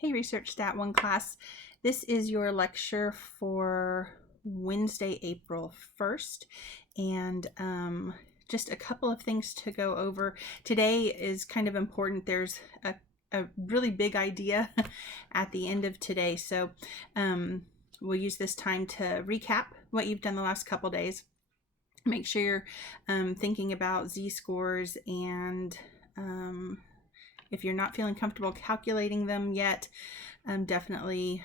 Hey, Research Stat 1 class. This is your lecture for Wednesday, April 1st. And just a couple of things to go over. Today is kind of important. There's a really big idea at the end of today. So we'll use this time to recap what you've done the last couple days. Make sure you're thinking about z-scores, and if you're not feeling comfortable calculating them yet, definitely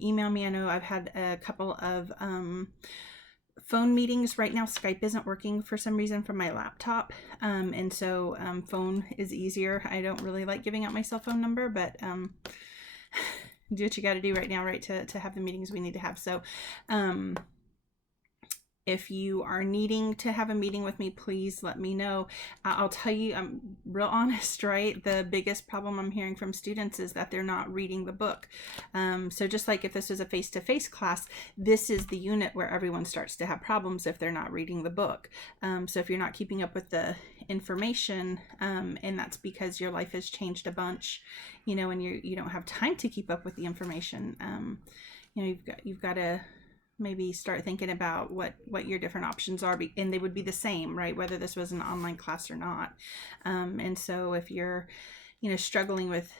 email me. I know I've had a couple of phone meetings. Right now Skype isn't working for some reason from my laptop, and so phone is easier. I don't really like giving out my cell phone number, but do what you got to do right now, right, to have the meetings we need to have. So if you are needing to have a meeting with me, please let me know. I'll tell you, I'm real honest, right? The biggest problem I'm hearing from students is that they're not reading the book. So just like if this was a face-to-face class, this is the unit where everyone starts to have problems if they're not reading the book. So if you're not keeping up with the information, and that's because your life has changed a bunch, you know, and you don't have time to keep up with the information, you know, you've got to maybe start thinking about what your different options are, and they would be the same, right, whether this was an online class or not. And so if you're, you know, struggling with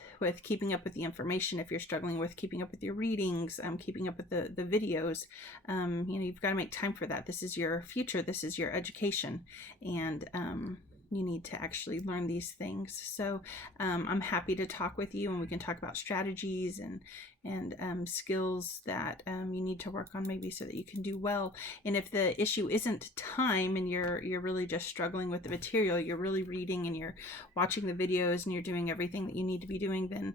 keeping up with the information, if you're struggling with keeping up with your readings, keeping up with the videos, you know, you've got to make time for that. This is your future. This is your education. And you need to actually learn these things. So I'm happy to talk with you, and we can talk about strategies and skills that you need to work on, maybe so that you can do well. And if the issue isn't time and you're really just struggling with the material, you're really reading and you're watching the videos and you're doing everything that you need to be doing, then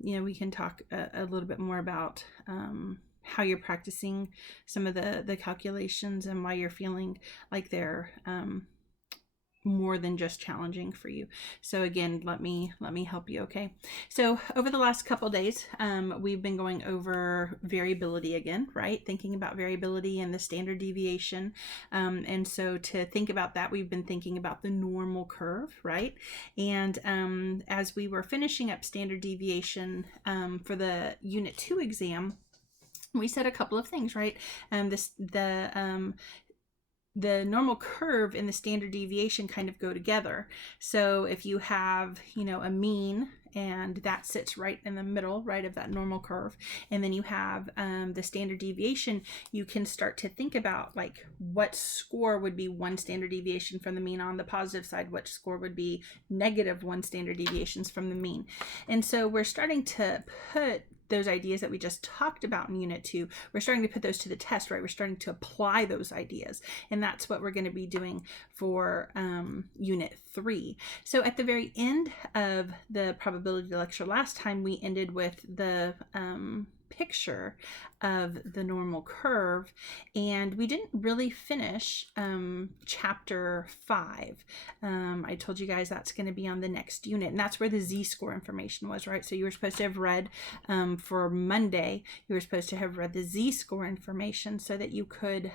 you know, we can talk a little bit more about how you're practicing some of the calculations and why you're feeling like they're more than just challenging for you. So again, let me help you. Okay, so over the last couple days, we've been going over variability again, right? Thinking about variability and the standard deviation. And so to think about that, we've been thinking about the normal curve, right? And as we were finishing up standard deviation for the Unit 2 exam, we said a couple of things, right? The normal curve and the standard deviation kind of go together. So if you have, you know, a mean, and that sits right in the middle, right, of that normal curve, and then you have the standard deviation, you can start to think about like what score would be one standard deviation from the mean. On the positive side, what score would be negative one standard deviations from the mean. And so we're starting to put those ideas that we just talked about in Unit 2, we're starting to put those to the test, right? We're starting to apply those ideas, and that's what we're going to be doing for Unit 3. So at the very end of the probability lecture last time, we ended with the picture of the normal curve, and we didn't really finish chapter 5. I told you guys that's going to be on the next unit, and that's where the z-score information was, right? So you were supposed to have read for Monday, you were supposed to have read the z-score information so that you could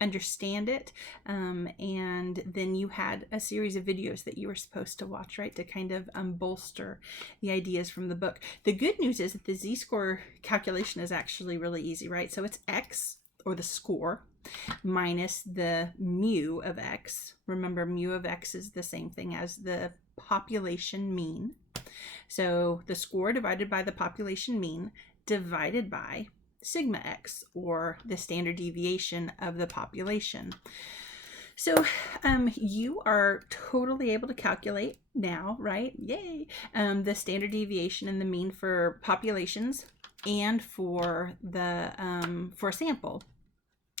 understand it, and then you had a series of videos that you were supposed to watch, right, to kind of bolster the ideas from the book. The good news is that the z-score calculation is actually really easy, right? So it's x, or the score, minus the mu of x. Remember, mu of x is the same thing as the population mean. So the score divided by the population mean divided by sigma x, or the standard deviation of the population. So you are totally able to calculate now, right? Yay! The standard deviation and the mean for populations and for the for a sample.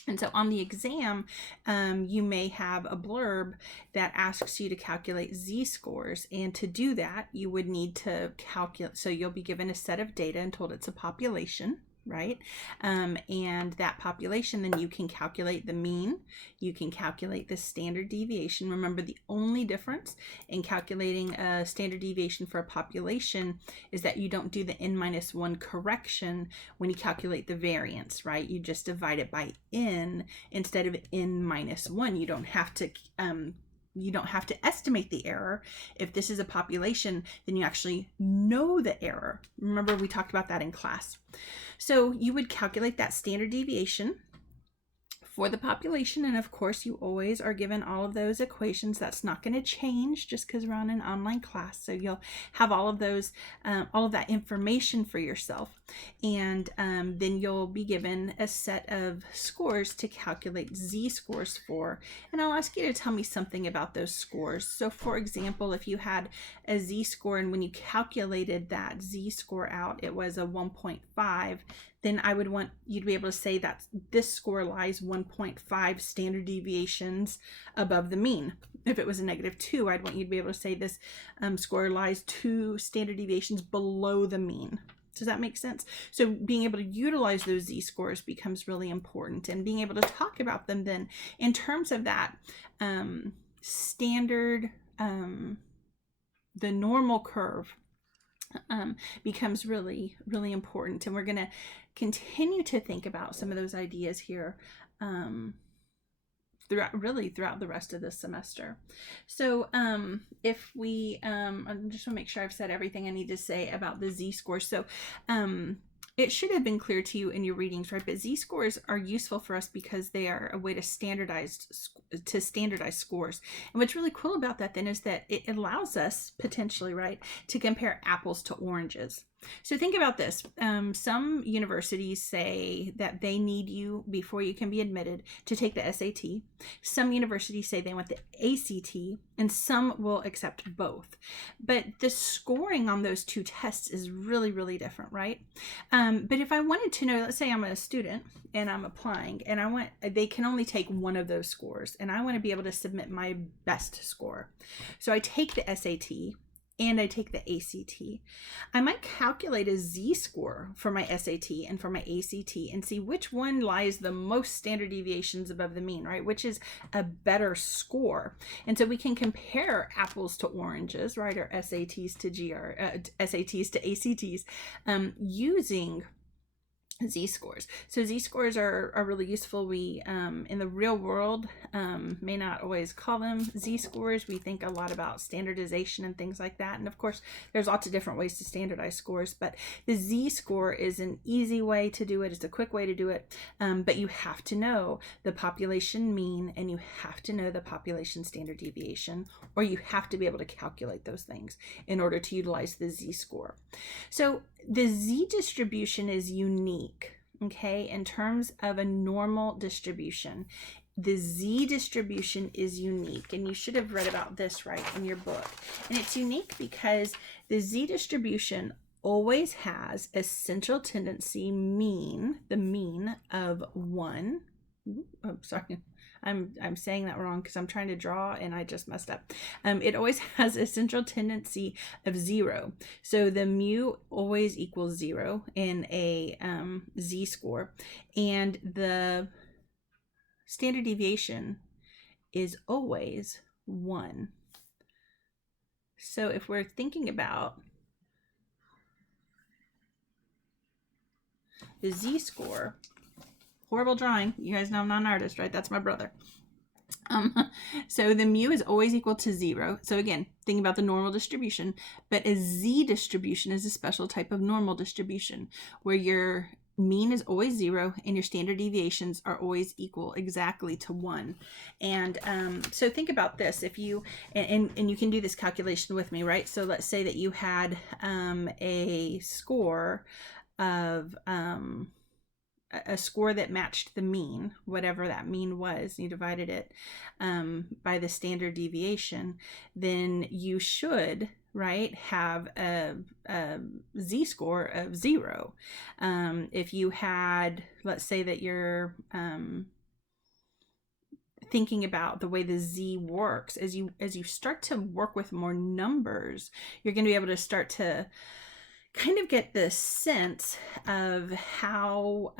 And so on the exam, you may have a blurb that asks you to calculate z-scores. And to do that, you would need to calculate. So you'll be given a set of data and told it's a population, right? And that population, then you can calculate the mean, you can calculate the standard deviation. Remember, the only difference in calculating a standard deviation for a population is that you don't do the n-1 correction when you calculate the variance, right? You just divide it by n instead of n-1. You don't have to you don't have to estimate the error. If this is a population, then you actually know the error. Remember, we talked about that in class. So you would calculate that standard deviation for the population, and of course you always are given all of those equations. That's not going to change just because we're on an online class, so you'll have all of those all of that information for yourself, and then you'll be given a set of scores to calculate z-scores for, and I'll ask you to tell me something about those scores. So for example, if you had a z-score and when you calculated that z-score out it was a 1.5, then I would want you to be able to say that this score lies 1.5 standard deviations above the mean. If it was a -2, I'd want you to be able to say this score lies 2 standard deviations below the mean. Does that make sense? So being able to utilize those z-scores becomes really important, and being able to talk about them then in terms of that standard, the normal curve, becomes really, really important. And we're going to continue to think about some of those ideas here throughout the rest of this semester. So if we, I just want to make sure I've said everything I need to say about the z-scores. So it should have been clear to you in your readings, right? But z-scores are useful for us because they are a way to standardize scores. And what's really cool about that then is that it allows us potentially, right, to compare apples to oranges. So think about this. Some universities say that they need you before you can be admitted to take the SAT. Some universities say they want the ACT, and some will accept both. But the scoring on those two tests is really, really different, right? But if I wanted to know, let's say I'm a student and I'm applying, and they can only take one of those scores, and I want to be able to submit my best score. So I take the SAT and I take the ACT. I might calculate a z-score for my SAT and for my ACT and see which one lies the most standard deviations above the mean, right? Which is a better score. And so we can compare apples to oranges, right? Or SATs to SATs to ACTs using z-scores. So z-scores are really useful. We in the real world may not always call them z-scores. We think a lot about standardization and things like that, and of course there's lots of different ways to standardize scores, but the z-score is an easy way to do it. It's a quick way to do it, but you have to know the population mean and you have to know the population standard deviation, or you have to be able to calculate those things in order to utilize the z-score. So the z-distribution is unique, okay, in terms of a normal distribution. The z-distribution is unique, and you should have read about this, right, in your book. And it's unique because the z-distribution always has a central tendency mean, the mean of 1. Oh, sorry. I'm saying that wrong because I'm trying to draw and I just messed up. It always has a central tendency of 0. So the mu always equals 0 in a z-score, and the standard deviation is always 1. So if we're thinking about the z-score, horrible drawing. You guys know I'm not an artist, right? That's my brother. So the mu is always equal to 0. So again, thinking about the normal distribution, but a z-distribution is a special type of normal distribution where your mean is always 0 and your standard deviations are always equal exactly to 1. And so think about this. If you, and you can do this calculation with me, right? So let's say that you had a score of a score that matched the mean, whatever that mean was, you divided it by the standard deviation, then you should, right, have a z-score of 0. If you had, let's say that you're thinking about the way the z works, as you start to work with more numbers, you're going to be able to start to kind of get the sense of how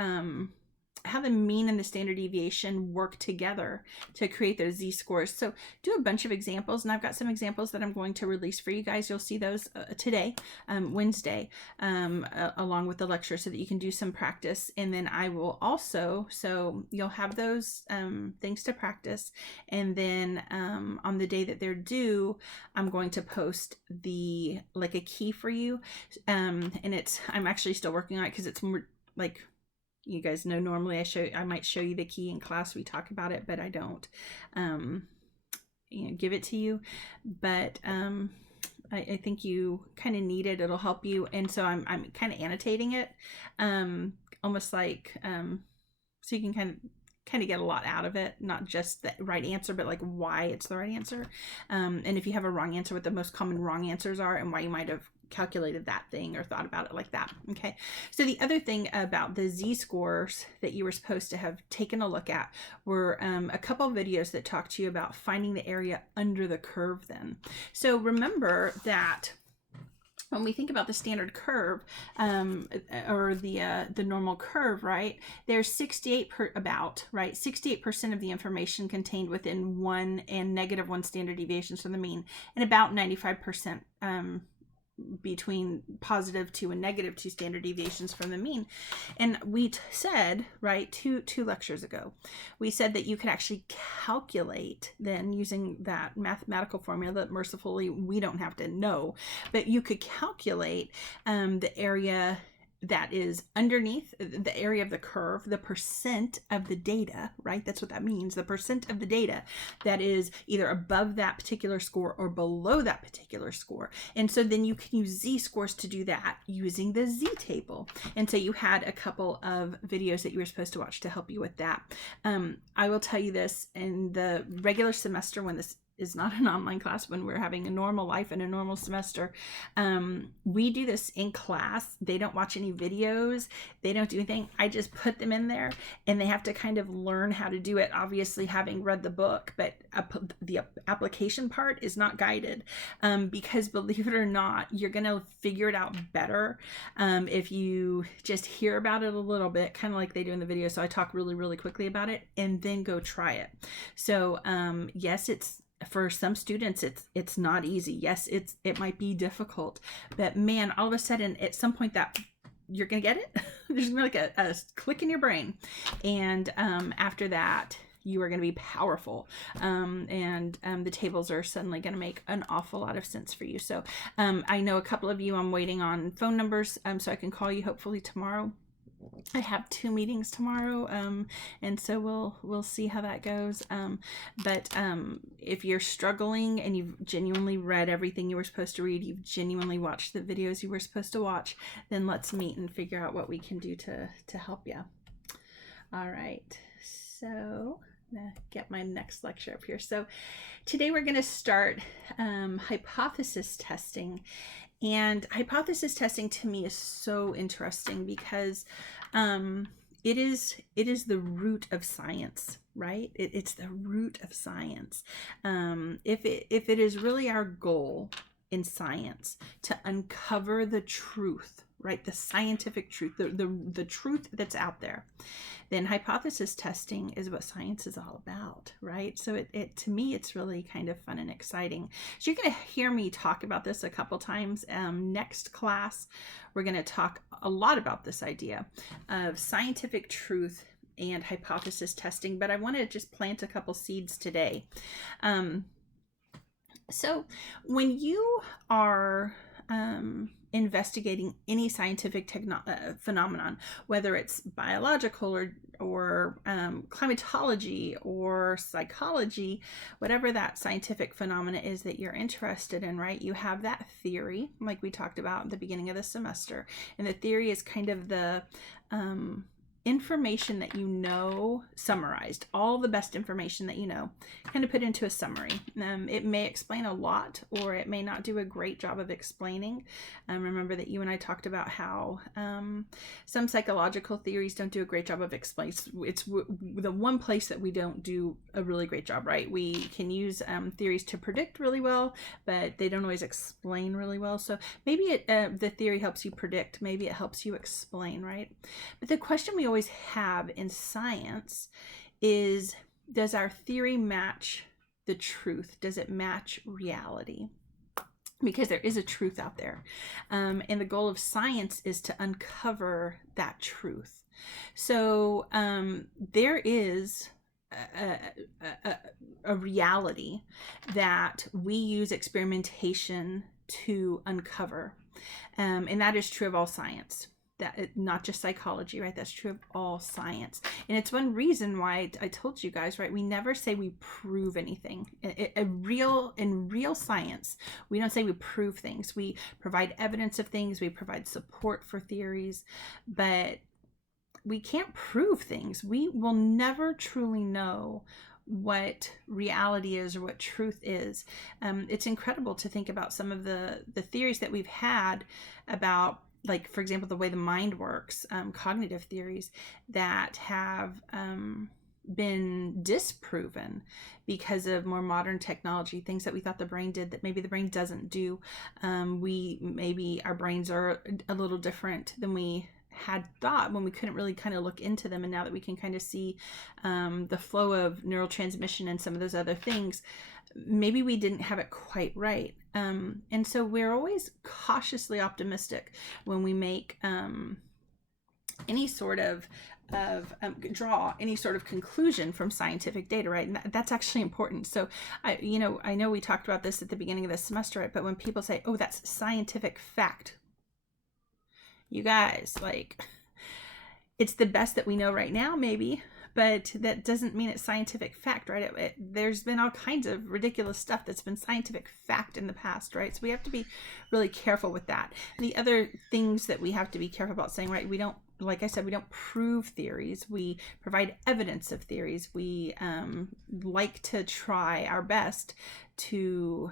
how the mean and the standard deviation work together to create those z-scores. So do a bunch of examples, and I've got some examples that I'm going to release for you guys. You'll see those today, Wednesday, along with the lecture, so that you can do some practice. And then I will also, so you'll have those things to practice, and then on the day that they're due, I'm going to post the like a key for you, and I'm actually still working on it because it's more like, you guys know, normally I might show you the key in class, we talk about it, but I don't give it to you. But I think you kind of need it. It'll help you, and so I'm kind of annotating it, almost like so you can kind of get a lot out of it, not just the right answer, but like why it's the right answer, and if you have a wrong answer, what the most common wrong answers are, and why you might have calculated that thing or thought about it like that. Okay, so the other thing about the z-scores that you were supposed to have taken a look at were a couple of videos that talked to you about finding the area under the curve then. So remember that when we think about the standard curve, or the normal curve, right, there's 68% of the information contained within 1 and -1 standard deviations from the mean, and about 95% between +2 and -2 standard deviations from the mean. And we said, right, two lectures ago, we said that you could actually calculate then using that mathematical formula that mercifully we don't have to know, but you could calculate the area that is underneath the area of the curve, the percent of the data, right? That's what that means, the percent of the data that is either above that particular score or below that particular score. And so then you can use z-scores to do that using the z-table. And so you had a couple of videos that you were supposed to watch to help you with that. I will tell you this, in the regular semester, when this is not an online class, when we're having a normal life and a normal semester, we do this in class. They don't watch any videos, they don't do anything. I just put them in there, and they have to kind of learn how to do it, obviously having read the book, but the application part is not guided, because believe it or not, you're gonna figure it out better if you just hear about it a little bit, kind of like they do in the video. So I talk really quickly about it and then go try it. So yes, it's, for some students, it's not easy. Yes, it might be difficult, but man, all of a sudden at some point that you're gonna get it. There's gonna be like a click in your brain, and after that you are going to be powerful, and the tables are suddenly going to make an awful lot of sense for you. So I know a couple of you, I'm waiting on phone numbers so I can call you hopefully tomorrow. I have 2 meetings tomorrow, and so we'll see how that goes. But if you're struggling and you've genuinely read everything you were supposed to read, you've genuinely watched the videos you were supposed to watch, then let's meet and figure out what we can do to help you. All right, so I'm gonna get my next lecture up here. So today we're going to start hypothesis testing. And hypothesis testing to me is so interesting because it is the root of science, right? It's the root of science. If it is really our goal in science to uncover the truth, right, the scientific truth, the truth that's out there, then hypothesis testing is what science is all about, right? So it to me, it's really kind of fun and exciting. So you're going to hear me talk about this a couple times. Next class, we're going to talk a lot about this idea of scientific truth and hypothesis testing, but I want to just plant a couple seeds today. So when you are investigating any scientific phenomenon, whether it's biological or climatology or psychology, whatever that scientific phenomena is that you're interested in, right? You have that theory, like we talked about at the beginning of the semester, and the theory is kind of the information that you know summarized, all the best information that you know, kind of put into a summary. It may explain a lot, or it may not do a great job of explaining. Remember that you and I talked about how some psychological theories don't do a great job of explaining. It's the one place that we don't do a really great job, right? We can use theories to predict really well, but they don't always explain really well. So maybe the theory helps you predict, maybe it helps you explain, right? But the question we always always have in science is, does our theory match the truth? Does it match reality? Because there is a truth out there. And the goal of science is to uncover that truth. So there is a reality that we use experimentation to uncover. And that is true of all science. That not just psychology, right? That's true of all science. And it's one reason why I told you guys, right? We never say we prove anything. In real science, we don't say we prove things. We provide evidence of things. We provide support for theories, but we can't prove things. We will never truly know what reality is or what truth is. It's incredible to think about some of the theories that we've had about, like, for example, the way the mind works, cognitive theories that have been disproven because of more modern technology, things that we thought the brain did that maybe the brain doesn't do. Maybe our brains are a little different than we had thought when we couldn't really kind of look into them. And now that we can kind of see the flow of neurotransmission and some of those other things, maybe we didn't have it quite right. And so we're always cautiously optimistic when we make any sort of draw any sort of conclusion from scientific data, right? And that's actually important. So I know we talked about this at the beginning of the semester, right? But when people say, oh, that's scientific fact, you guys, like, it's the best that we know right now, maybe, but that doesn't mean it's scientific fact, right? There's been all kinds of ridiculous stuff that's been scientific fact in the past, right? So we have to be really careful with that. And the other things that we have to be careful about saying, right, we don't, like I said, we don't prove theories. We provide evidence of theories. We like to try our best to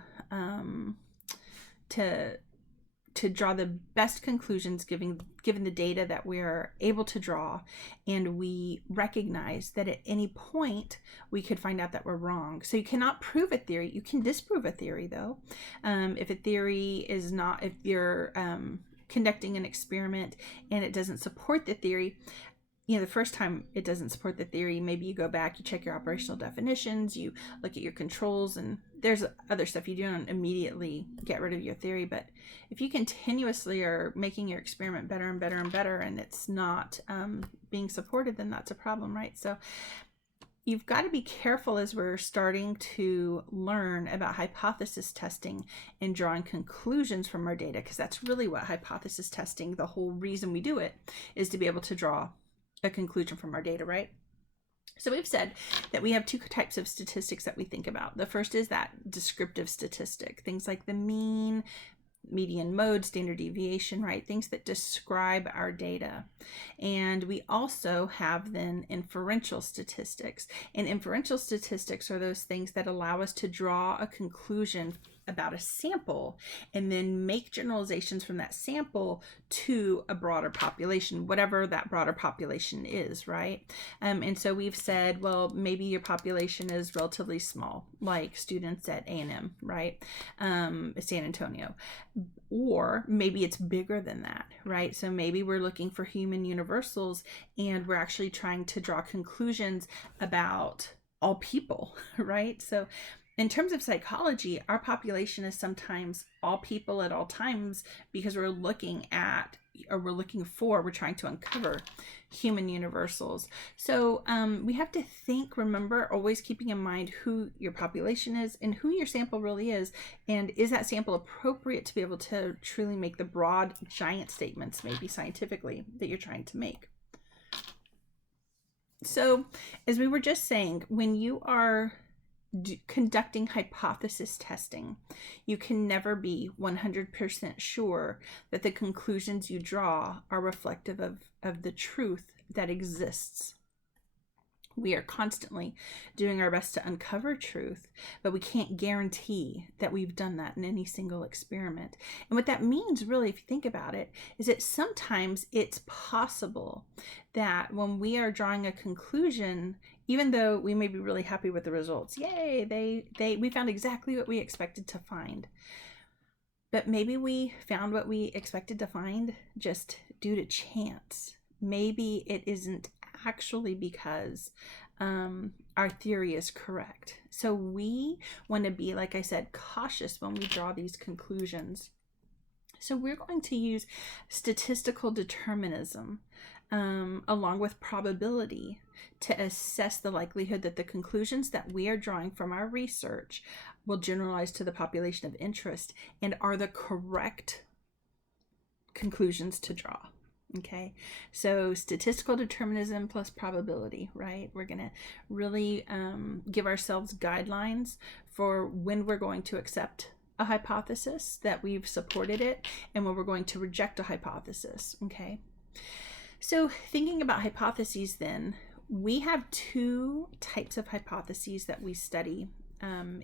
draw the best conclusions given the data that we're able to draw, and we recognize that at any point we could find out that we're wrong. So you cannot prove a theory. You can disprove a theory, though. If a theory is not, if you're conducting an experiment and it doesn't support the theory, the first time it doesn't support the theory, maybe you go back, you check your operational definitions, you look at your controls, and there's other stuff you don't immediately get rid of your theory. But if you continuously are making your experiment better and better and better, and it's not being supported, then that's a problem, right? So you've got to be careful as we're starting to learn about hypothesis testing and drawing conclusions from our data, because that's really what hypothesis testing, the whole reason we do it, is to be able to draw a conclusion from our data, right? So we've said that we have two types of statistics that we think about. The first is that descriptive statistic, things like the mean, median, mode, standard deviation, right? Things that describe our data. And we also have then inferential statistics. And inferential statistics are those things that allow us to draw a conclusion about a sample and then make generalizations from that sample to a broader population, whatever that broader population is, right? And so we've said, well, maybe your population is relatively small, like students at A&M, right? San Antonio. Or maybe it's bigger than that, right? So maybe we're looking for human universals and we're actually trying to draw conclusions about all people, right? So in terms of psychology, our population is sometimes all people at all times because we're looking at, or we're trying to uncover human universals. So we have to think, remember, always keeping in mind who your population is and who your sample really is, and is that sample appropriate to be able to truly make the broad, giant statements, maybe scientifically, that you're trying to make. So as we were just saying, when you are conducting hypothesis testing, you can never be 100% sure that the conclusions you draw are reflective of the truth that exists. We are constantly doing our best to uncover truth, but we can't guarantee that we've done that in any single experiment. And what that means, really, if you think about it, is that sometimes it's possible that when we are drawing a conclusion, even though we may be really happy with the results, yay, we found exactly what we expected to find, but maybe we found what we expected to find just due to chance. Maybe it isn't actually because our theory is correct. So we want to be, like I said, cautious when we draw these conclusions. So we're going to use statistical determinism along with probability to assess the likelihood that the conclusions that we are drawing from our research will generalize to the population of interest and are the correct conclusions to draw. Okay, so statistical determinism plus probability, right? We're going to really give ourselves guidelines for when we're going to accept a hypothesis that we've supported it and when we're going to reject a hypothesis. Okay, so thinking about hypotheses, then we have two types of hypotheses that we study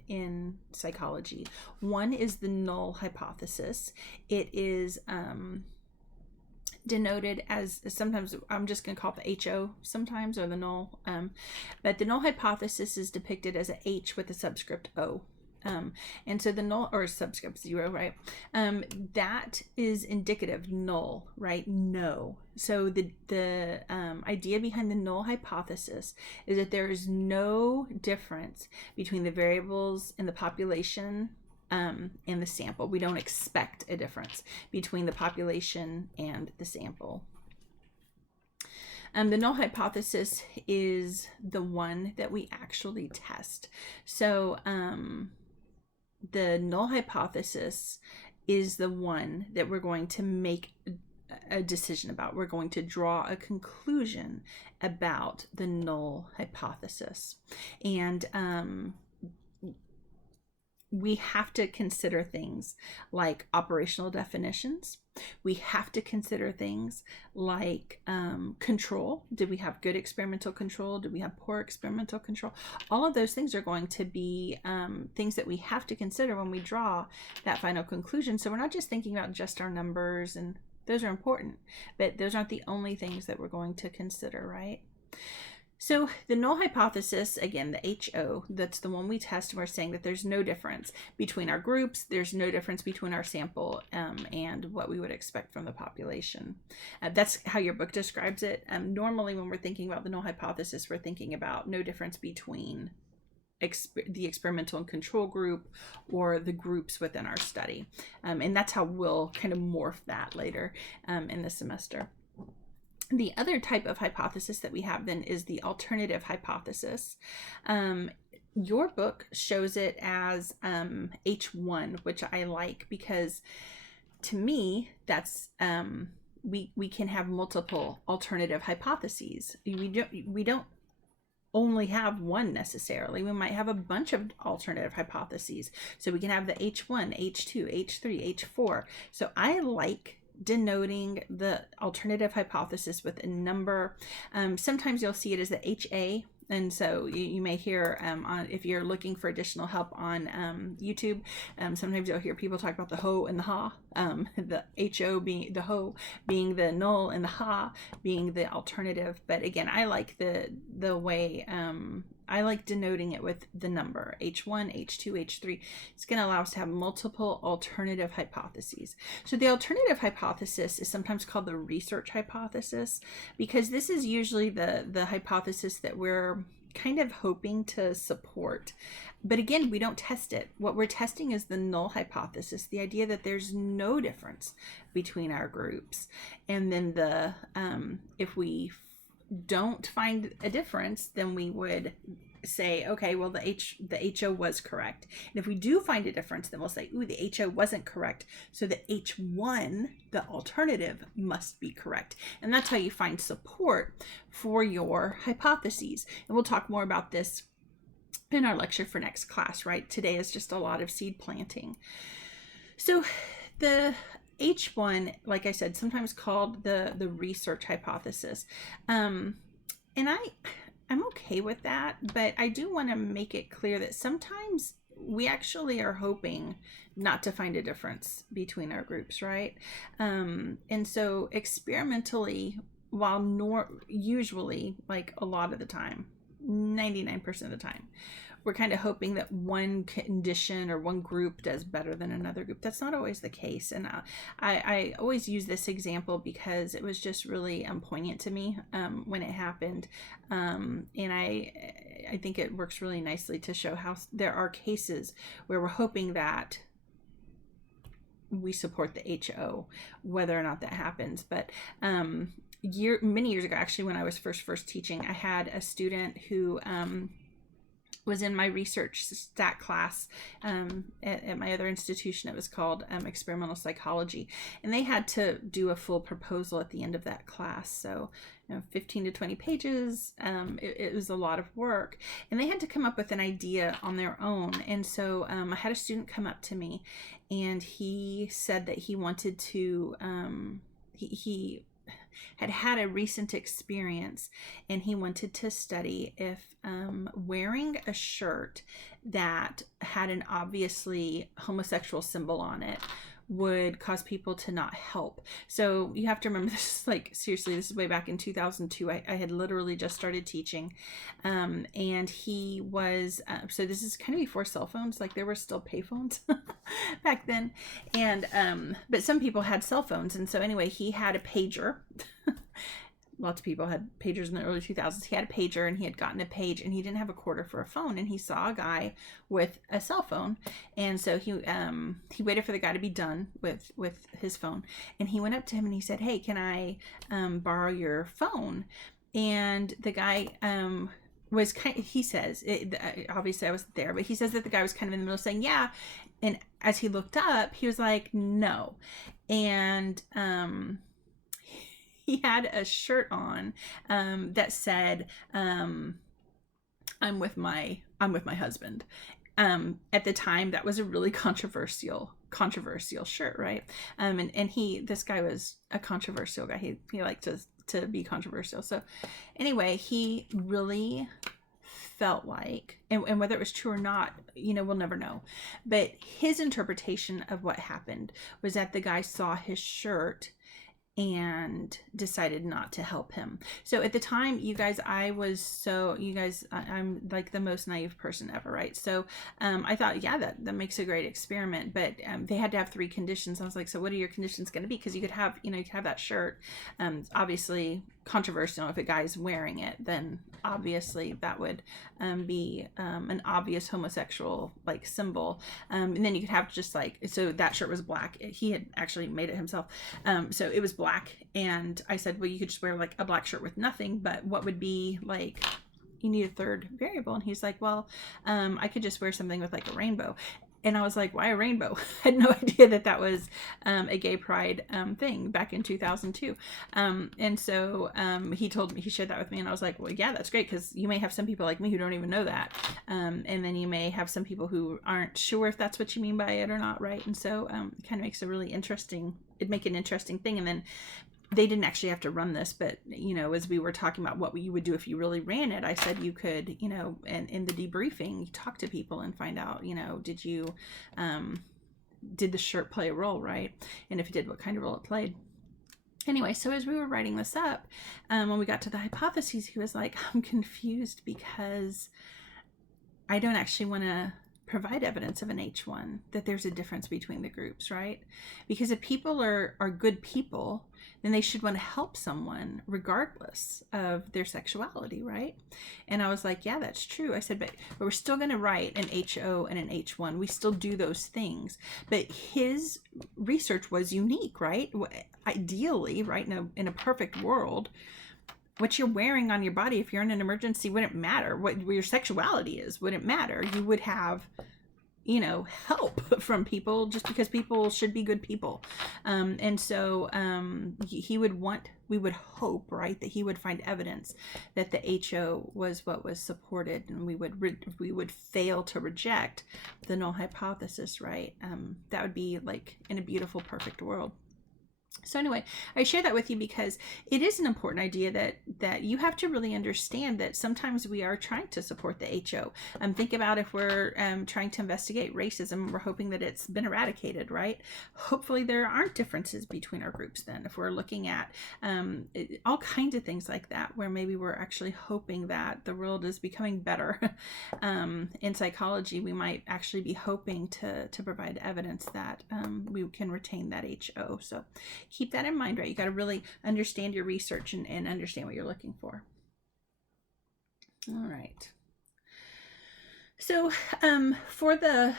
in psychology. One is the null hypothesis. It is denoted as, sometimes I'm just going to call it the HO sometimes, or the null, but the null hypothesis is depicted as a H with a subscript O. And so the null, or subscript 0, right? That is indicative, null, right? No. So the idea behind the null hypothesis is that there is no difference between the variables in the population and the sample. We don't expect a difference between the population and the sample. The null hypothesis is the one that we actually test. So the null hypothesis is the one that we're going to make a decision about. We're going to draw a conclusion about the null hypothesis. And we have to consider things like operational definitions. We have to consider things like control. Did we have good experimental control? Did we have poor experimental control? All of those things are going to be things that we have to consider when we draw that final conclusion. So we're not just thinking about just our numbers, and those are important, but those aren't the only things that we're going to consider, right? So the null hypothesis, again, the HO, that's the one we test. We're saying that there's no difference between our groups. There's no difference between our sample and what we would expect from the population. That's how your book describes it. Normally, when we're thinking about the null hypothesis, we're thinking about no difference between the experimental and control group or the groups within our study. And that's how we'll kind of morph that later in the semester. The other type of hypothesis that we have then is the alternative hypothesis. Your book shows it as H1, which I like because to me, that's we can have multiple alternative hypotheses. We don't only have one necessarily. We might have a bunch of alternative hypotheses. So we can have the H1, H2, H3, H4. So I like denoting the alternative hypothesis with a number. Sometimes you'll see it as the HA, and so you may hear on, if you're looking for additional help on YouTube, sometimes you'll hear people talk about the HO and the HA, the HO being the HO being the null and the HA being the alternative. But again, I like the way I like denoting it with the number H1, H2, H3. It's going to allow us to have multiple alternative hypotheses. So the alternative hypothesis is sometimes called the research hypothesis because this is usually the hypothesis that we're kind of hoping to support. But again, we don't test it. What we're testing is the null hypothesis, the idea that there's no difference between our groups. And then if we don't find a difference, then we would say, okay, well, the HO was correct. And if we do find a difference, then we'll say, ooh, the HO wasn't correct. So the H1, the alternative, must be correct. And that's how you find support for your hypotheses. And we'll talk more about this in our lecture for next class, right? Today is just a lot of seed planting. So the H1, like I said, sometimes called the research hypothesis. And I'm okay with that, but I do want to make it clear that sometimes we actually are hoping not to find a difference between our groups, right? And so experimentally, while usually, like a lot of the time, 99% of the time, we're kind of hoping that one condition or one group does better than another group. That's not always the case. And I always use this example because it was just really poignant to me when it happened. And I think it works really nicely to show how there are cases where we're hoping that we support the HO, whether or not that happens. But many years ago, actually, when I was first teaching, I had a student who was in my research stat class at my other institution. It was called experimental psychology, and they had to do a full proposal at the end of that class. So 15 to 20 pages. It was a lot of work, and they had to come up with an idea on their own. And so I had a student come up to me, and he said that he wanted to he had a recent experience, and he wanted to study if wearing a shirt that had an obviously homosexual symbol on it would cause people to not help. So you have to remember, this is like, seriously, this is way back in 2002. I had literally just started teaching, and he was so this is kind of before cell phones. Like, there were still payphones back then, and but some people had cell phones. And so anyway, he had a pager. Lots of people had pagers in the early 2000s. He had a pager, and he had gotten a page, and he didn't have a quarter for a phone, and he saw a guy with a cell phone. And so he waited for the guy to be done with his phone, and he went up to him and he said, "Hey, can I borrow your phone?" And the guy was he says, obviously I wasn't there, but he says that the guy was kind of in the middle saying, "Yeah." And as he looked up, he was like, "No." And he had a shirt on that said, "I'm with my husband." At the time, that was a really controversial shirt, right? And this guy was a controversial guy. He liked to be controversial. So anyway, he really felt like, and whether it was true or not, we'll never know, but his interpretation of what happened was that the guy saw his shirt and decided not to help him. So at the time, I'm like the most naive person ever, right? So I thought, yeah, that makes a great experiment, but they had to have 3 conditions. I was like, so what are your conditions going to be? Because you could have that shirt, obviously controversial. If a guy's wearing it, then obviously that would be an obvious homosexual like symbol, and then you could have just like, so that shirt was black. He had actually made it himself, so it was black. And I said, well, you could just wear like a black shirt with nothing, but what would be like, you need a third variable? And he's like, well, I could just wear something with like a rainbow. And I was like, why a rainbow? I had no idea that was a gay pride thing back in 2002. And so he shared that with me, and I was like, well, yeah, that's great, because you may have some people like me who don't even know that. And then you may have some people who aren't sure if that's what you mean by it or not, right? And so it kind of makes it'd make an interesting thing. And then they didn't actually have to run this, but, as we were talking about what you would do if you really ran it, I said you could, and in the debriefing, you talk to people and find out, did the shirt play a role, right? And if it did, what kind of role it played. Anyway, so as we were writing this up, when we got to the hypotheses, he was like, I'm confused because I don't actually want to provide evidence of an H1, that there's a difference between the groups, right? Because if people are good people, then they should want to help someone regardless of their sexuality, right? And I was like, yeah, that's true. I said, but we're still going to write an HO and an H1. We still do those things. But his research was unique, right? Ideally, right, in a perfect world, what you're wearing on your body, if you're in an emergency, wouldn't matter. What your sexuality is wouldn't matter. You would have, help from people, just because people should be good people. And so we would hope, right, that he would find evidence that the HO was what was supported, and we would fail to reject the null hypothesis, right? That would be like in a beautiful, perfect world. So anyway, I share that with you because it is an important idea that you have to really understand that sometimes we are trying to support the HO. Think about if we're trying to investigate racism, we're hoping that it's been eradicated, right? Hopefully there aren't differences between our groups then. If we're looking at all kinds of things like that, where maybe we're actually hoping that the world is becoming better. In psychology, we might actually be hoping to provide evidence that we can retain that HO. So keep that in mind, right? You got to really understand your research and understand what you're looking for. All right. So for the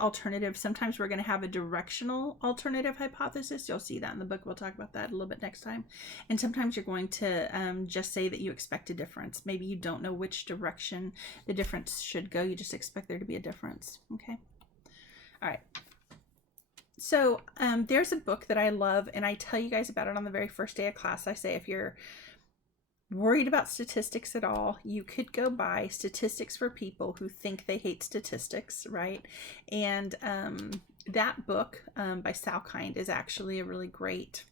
alternative, sometimes we're going to have a directional alternative hypothesis. You'll see that in the book. We'll talk about that a little bit next time. And sometimes you're going to just say that you expect a difference. Maybe you don't know which direction the difference should go. You just expect there to be a difference. Okay. All right. So there's a book that I love, and I tell you guys about it on the very first day of class. I say if you're worried about statistics at all, you could go buy Statistics for People Who Think They Hate Statistics, right? And that book by Salkind is actually a really great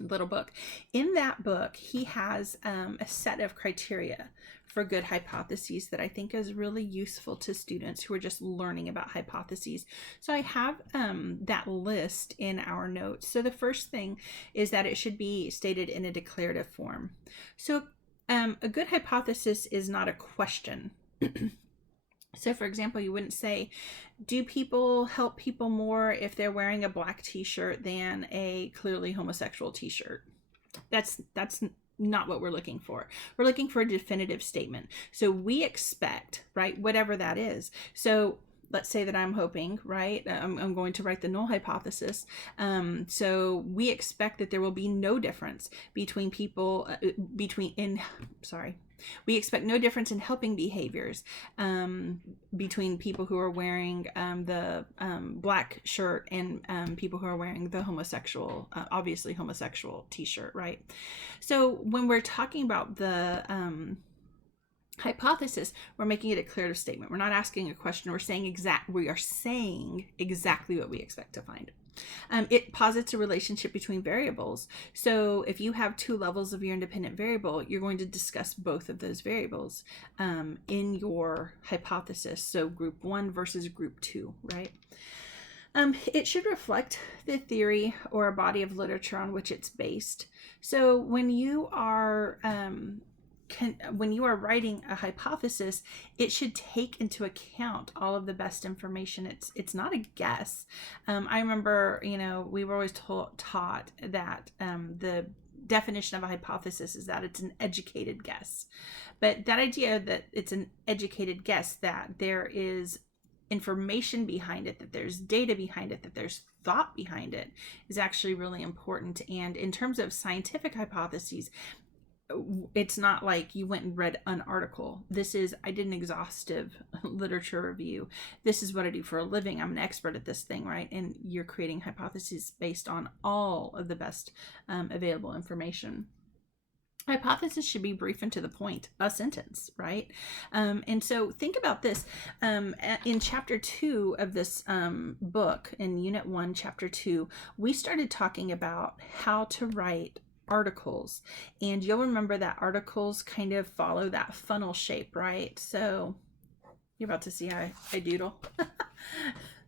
little book. In that book, he has a set of criteria for good hypotheses that I think is really useful to students who are just learning about hypotheses. So I have that list in our notes. So the first thing is that it should be stated in a declarative form. So a good hypothesis is not a question. So for example, you wouldn't say, do people help people more if they're wearing a black t-shirt than a clearly homosexual t-shirt? That's not what we're looking for. We're looking for a definitive statement. So we expect, right, whatever that is. So let's say that I'm hoping, right, I'm going to write the null hypothesis. So we expect that there will be no difference between people, we expect no difference in helping behaviors between people who are wearing the black shirt and people who are wearing the homosexual, obviously homosexual t-shirt, right? So when we're talking about the hypothesis, we're making it a declarative statement. We're not asking a question. We are saying exactly what we expect to find. It posits a relationship between variables. So if you have two levels of your independent variable, you're going to discuss both of those variables in your hypothesis. So group 1 versus group 2, right? It should reflect the theory or a body of literature on which it's based. So when you are writing a hypothesis, it should take into account all of the best information. It's not a guess. I remember, we were always taught that the definition of a hypothesis is that it's an educated guess. But that idea that it's an educated guess, that there is information behind it, that there's data behind it, that there's thought behind it, is actually really important. And in terms of scientific hypotheses, it's not like you went and read an article. I did an exhaustive literature review. This is what I do for a living. I'm an expert at this thing, right? And you're creating hypotheses based on all of the best available information. Hypothesis should be brief and to the point, a sentence, right? And so think about this. In chapter 2 of this book, in unit 1, chapter 2, we started talking about how to write articles, and you'll remember that articles kind of follow that funnel shape, right? So you're about to see how I doodle.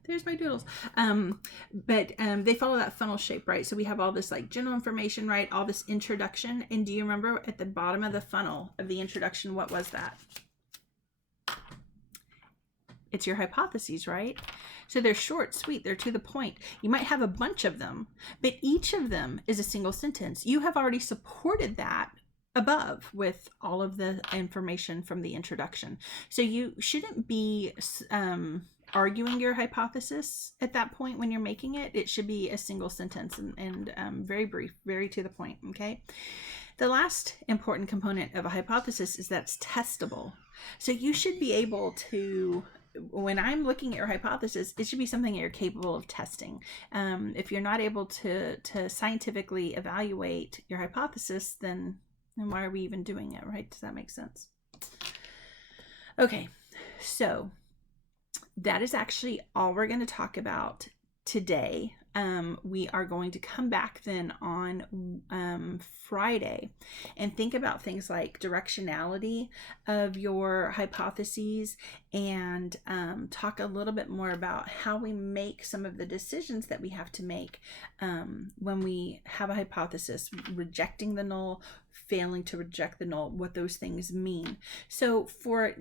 There's my doodles. But they follow that funnel shape, right? So we have all this like general information, right? All this introduction. And do you remember at the bottom of the funnel of the introduction, what was that? It's your hypotheses, right? So they're short, sweet, they're to the point. You might have a bunch of them, but each of them is a single sentence. You have already supported that above with all of the information from the introduction. So you shouldn't be arguing your hypothesis at that point when you're making it. It should be a single sentence and very brief, very to the point, okay? The last important component of a hypothesis is that it's testable. So you should be able to, when I'm looking at your hypothesis, it should be something you're capable of testing. If you're not able to scientifically evaluate your hypothesis, then why are we even doing it, right? Does that make sense? Okay, so that is actually all we're going to talk about today. We are going to come back then on Friday and think about things like directionality of your hypotheses, and talk a little bit more about how we make some of the decisions that we have to make when we have a hypothesis, rejecting the null, failing to reject the null, what those things mean. So for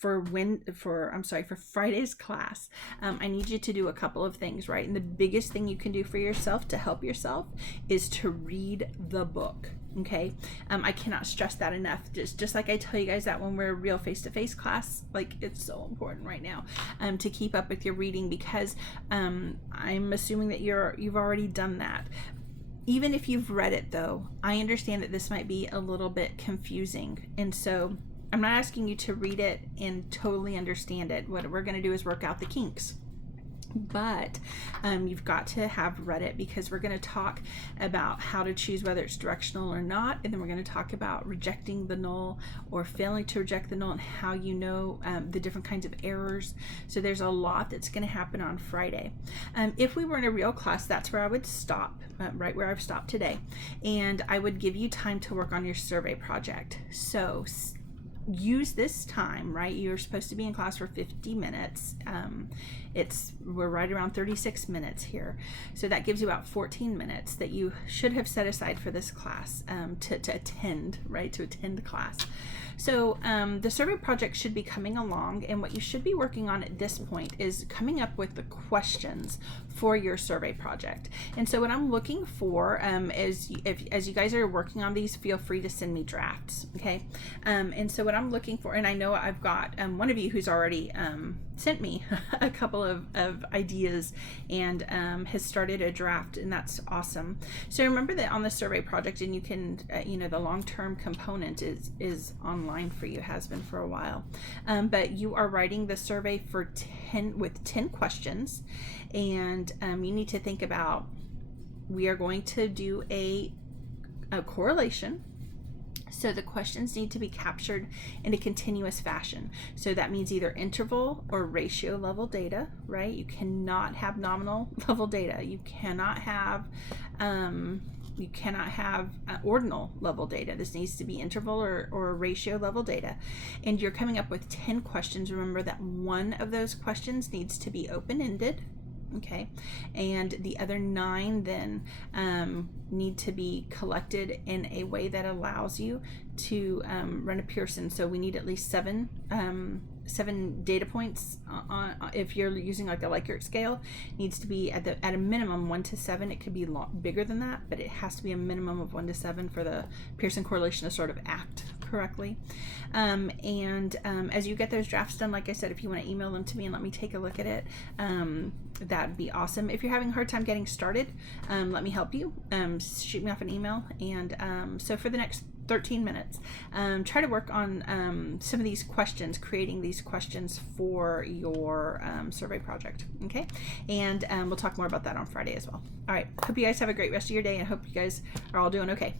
Friday's class, I need you to do a couple of things, right? And the biggest thing you can do for yourself to help yourself is to read the book. Okay. I cannot stress that enough. Just like I tell you guys that when we're a real face-to-face class, like, it's so important right now to keep up with your reading, because I'm assuming that you've already done that. Even if you've read it though, I understand that this might be a little bit confusing, and so I'm not asking you to read it and totally understand it. What we're going to do is work out the kinks. But you've got to have read it, because we're going to talk about how to choose whether it's directional or not, and then we're going to talk about rejecting the null or failing to reject the null, and how you know the different kinds of errors. So there's a lot that's going to happen on Friday. If we were in a real class, that's where I would stop, right where I've stopped today, and I would give you time to work on your survey project. So use this time, right? You're supposed to be in class for 50 minutes. We're right around 36 minutes here. So that gives you about 14 minutes that you should have set aside for this class to attend, right? To attend class. So the survey project should be coming along, and what you should be working on at this point is coming up with the questions for your survey project. And so what I'm looking for is, as you guys are working on these, feel free to send me drafts, okay? And so what I'm looking for, and I know I've got one of you who's already sent me a couple of ideas and has started a draft, and that's awesome. So remember that on the survey project, and you can, the long-term component is online for you, has been for a while, but you are writing the survey for 10 questions, and you need to think about, we are going to do a correlation. So the questions need to be captured in a continuous fashion. So that means either interval or ratio level data, right? You cannot have nominal level data. You cannot have ordinal level data. This needs to be interval or ratio level data. And you're coming up with 10 questions. Remember that one of those questions needs to be open-ended. Okay, and the other 9 then need to be collected in a way that allows you to run a Pearson. So we need at least 7 data points on, if you're using like a Likert scale, needs to be at a minimum 1 to 7. It could be bigger than that, but it has to be a minimum of 1 to 7 for the Pearson correlation to sort of act correctly. As you get those drafts done, like I said, if you want to email them to me and let me take a look at it, that'd be awesome. If you're having a hard time getting started, let me help you. Shoot me off an email. And so for the next 13 minutes, try to work on some of these questions, creating these questions for your survey project. Okay, and we'll talk more about that on Friday as well. All right, hope you guys have a great rest of your day, and hope you guys are all doing okay.